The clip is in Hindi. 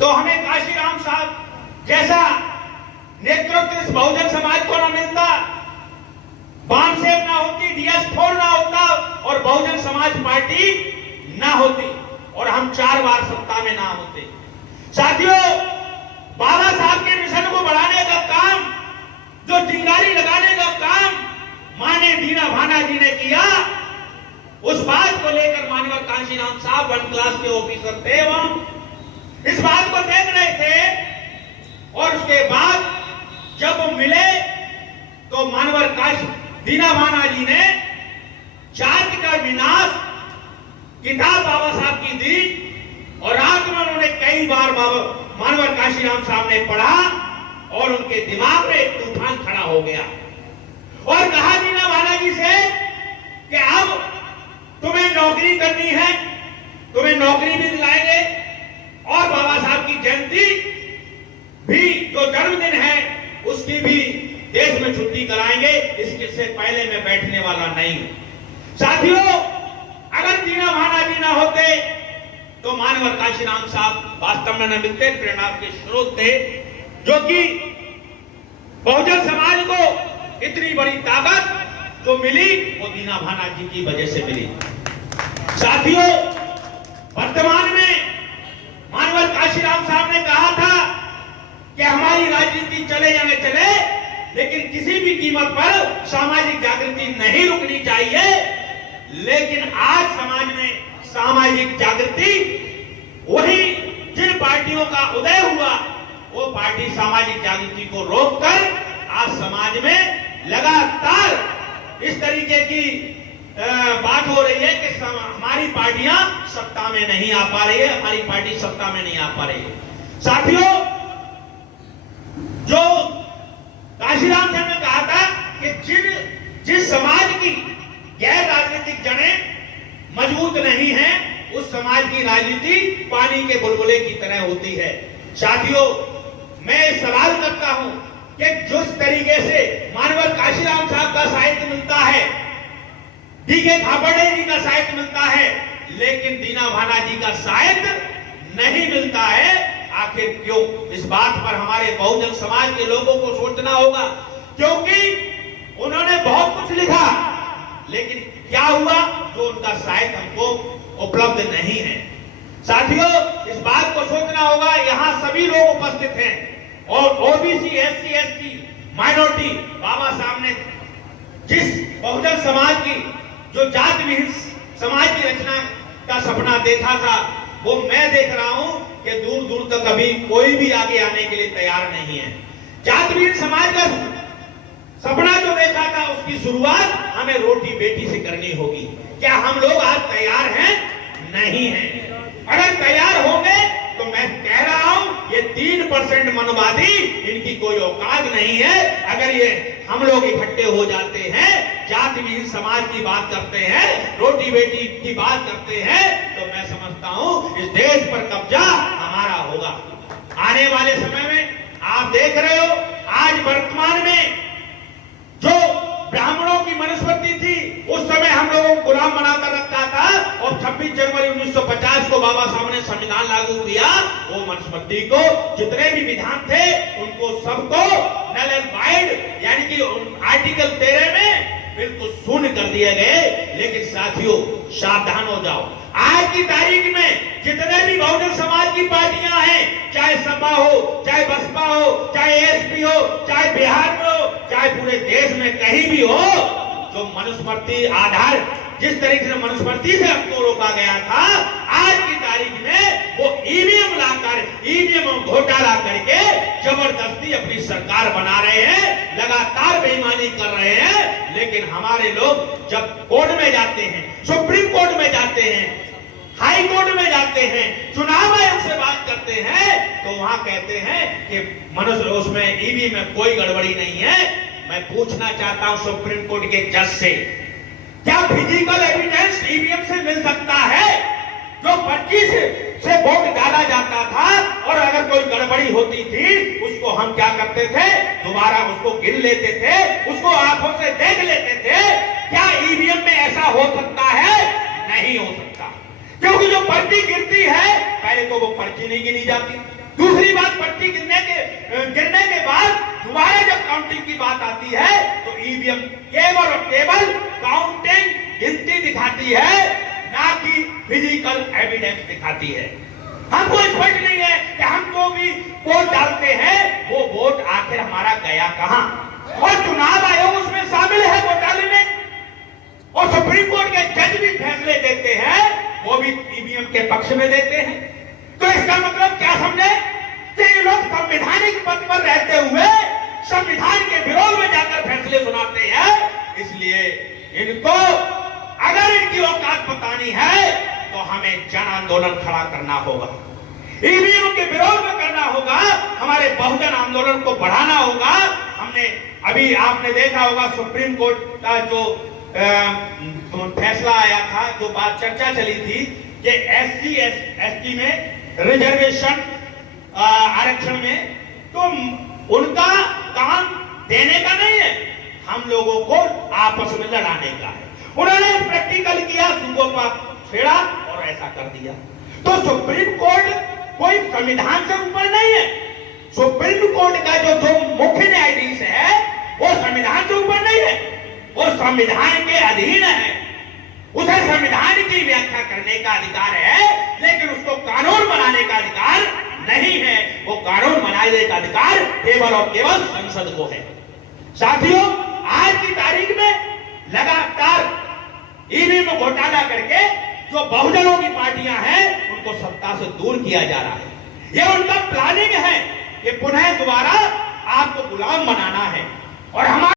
तो हमें काशीराम साहब जैसा नेतृत्व इस बहुजन समाज को न मिलता, बाणसेव ना होती, DS4 ना होता और बहुजन समाज पार्टी ना होती और हम 4 बार सत्ता में ना होते। साथियों, बाबा साहब के मिशन को बढ़ाने का काम, जो चिंगारी लगाने का काम माने दीना भाना जी ने किया, उस बात को लेकर माननीय काशीराम साहब 1 क्लास के ऑफिसर थे, वहां इस बात को देख रहे थे और उसके बाद जब वो मिले तो मानवर काशी दीना भाना जी ने जाति का विनाश किताब बाबा साहब की दी और रात में उन्होंने कई बार बाबा मानवर काशीराम साहब ने पढ़ा और उनके दिमाग में एक तूफान खड़ा हो गया और कहा दीना भाना जी से कि अब तुम्हें नौकरी करनी है, तुम्हें नौकरी भी दिलाएंगे और बाबा साहब की जयंती भी, जो जन्मदिन है, उसकी भी देश में छुट्टी कराएंगे। इससे पहले मैं बैठने वाला नहीं। साथियों, अगर दीना भाना जी ना होते तो मानवर काशीराम साहब वास्तव में न मिलते। प्रेरणा के स्रोत थे जो कि बहुजन समाज को इतनी बड़ी ताकत जो मिली वो दीना भाना जी की वजह से मिली। साथियों, वर्तमान में मानवर काशीराम साहब ने कहा था कि हमारी राजनीति चले या न चले, लेकिन किसी भी कीमत पर सामाजिक जागृति नहीं रुकनी चाहिए। लेकिन आज समाज में सामाजिक जागृति, वही जिन पार्टियों का उदय हुआ, वो पार्टी सामाजिक जागृति को रोककर आज समाज में लगातार इस तरीके की बात हो रही है कि हमारी पार्टियां सत्ता में नहीं आ पा रही है, हमारी पार्टी सत्ता में नहीं आ पा रही है। साथियों, जो काशीराम साहब ने कहा था कि जिस समाज की गैर राजनीतिक जड़ें मजबूत नहीं है, उस समाज की राजनीति पानी के बुलबुले की तरह होती है। साथियों, मैं सवाल करता हूं कि जिस तरीके से मानवर काशीराम साहब का साहित्य मिलता है, D.K. खापर्डे जी का साहित्य मिलता है, लेकिन दीना भाना जी का साहित्य नहीं मिलता है, आखिर क्यों? इस बात पर हमारे बहुजन समाज के लोगों को सोचना होगा, क्योंकि उन्होंने बहुत कुछ लिखा, लेकिन क्या हुआ? जो उनका साहित्य हमको उपलब्ध नहीं है। साथियों, इस बात को सोचना होगा। यहाँ सभी लोग उपस्थित हैं और OBC, SC, ST, माइनॉरिटी, बाबा साहब ने जिस बहुजन समाज की, जो जाति विहीन समाज की रचना का सपना देखा था, वो मैं देख रहा हूं कि दूर दूर तक अभी कोई भी आगे आने के लिए तैयार नहीं है। जाति विहीन समाज का सपना जो देखा था, उसकी शुरुआत हमें रोटी बेटी से करनी होगी। क्या हम लोग आज तैयार हैं? नहीं हैं। अगर तैयार होंगे तो मैं कह रहा हूं, ये 3% मनवादी, इनकी कोई औकात नहीं है। अगर ये हम लोग इकट्ठे हो जाते हैं, जाति विहीन समाज की बात करते हैं, रोटी बेटी की बात करते हैं, तो मैं समझता हूं इस देश पर कब्जा हमारा होगा। आने वाले समय में आप देख रहे हो, आज वर्तमान में जो ब्राह्मणों की मनुस्मृति थी, उस समय हम लोगों को गुलाम बनाकर रखा था और 26 जनवरी 1950 को बाबा साहब ने संविधान लागू किया। वो मनुस्मृति को जितने भी विधान थे, उनको सबको नल एंड वाइड, यानी कि आर्टिकल 13 में बिल्कुल शून्य कर दिए गए। लेकिन साथियों, सावधान हो जाओ। आज की तारीख में जितने भी बहुजन समाज की पार्टियां हैं, चाहे सपा हो, चाहे बसपा हो, चाहे ASP हो, चाहे बिहार में हो, चाहे पूरे देश में कहीं भी हो, जो मनुस्मृति आधार, जिस तरीके से मनुस्मृति से हमको रोका गया था, आज की तारीख में वो EVM लाकर, EVM घोटाला करके जबरदस्ती अपनी सरकार बना रहे हैं, लगातार बेईमानी कर रहे हैं। लेकिन हमारे लोग जब कोर्ट में जाते हैं, सुप्रीम कोर्ट में जाते हैं, हाई कोर्ट में जाते हैं, चुनाव आयोग से बात करते हैं, तो वहां कहते हैं कि मनुष्य उसमें EVM में कोई गड़बड़ी नहीं है। मैं पूछना चाहता हूं सुप्रीम कोर्ट के जज से, क्या फिजिकल एविडेंस EVM से मिल सकता है? जो 25 से वोट डाला जाता था और अगर कोई गड़बड़ी होती थी, उसको हम क्या करते थे? दोबारा उसको गिन लेते थे, उसको आंखों से देख लेते थे। क्या EVM में ऐसा हो सकता है? नहीं हो सकता, क्योंकि जो पर्ची गिरती है, पहले तो वो पर्ची नहीं गिनी जाती, दूसरी बात, पट्टी गिरने के बाद दोबारा जब काउंटिंग की बात आती है तो ईवीएम केवल और केवल काउंटिंग गिनती दिखाती है, ना कि फिजिकल एविडेंस दिखाती है। हमको स्पष्ट नहीं है कि हम जो भी वोट डालते हैं वो वोट आखिर हमारा गया कहां, और चुनाव आयोग उसमें शामिल है घोटाले में, और सुप्रीम कोर्ट के जज भी फैसले देते हैं, वो भी ईवीएम के पक्ष में देते हैं। तो इसका मतलब क्या समझे कि ये लोग संवैधानिक पद पर रहते हुए संविधान के विरोध में जाकर फैसले सुनाते हैं। इसलिए इनको, अगर इनकी औकात बतानी है तो हमें जन आंदोलन खड़ा करना होगा, ईवीएम के विरोध में करना होगा, हमारे बहुजन आंदोलन को बढ़ाना होगा। हमने अभी आपने देखा होगा सुप्रीम कोर्ट का जो फैसला आया था, जो बात चर्चा चली थी कि SC ST में रिजर्वेशन आरक्षण में, तो उनका काम देने का नहीं है, हम लोगों को आपस में लड़ाने का है। उन्होंने प्रैक्टिकल किया, सूबों पर छेड़ा और ऐसा कर दिया। तो सुप्रीम कोर्ट कोई संविधान से ऊपर नहीं है। सुप्रीम कोर्ट का जो मुख्य न्यायाधीश है वो संविधान से ऊपर नहीं है, वो संविधान के अधीन है। उसे संविधान की व्याख्या करने का अधिकार है, लेकिन उसको कानून बनाने का अधिकार नहीं है। वो कानून बनाने का अधिकार केवल और केवल संसद को है। साथियों, आज की तारीख में लगातार ईवीएम घोटाला करके जो बहुजनों की पार्टियां हैं उनको सत्ता से दूर किया जा रहा है। ये उनका प्लानिंग है कि पुनः दोबारा आपको गुलाम बनाना है, और हमारे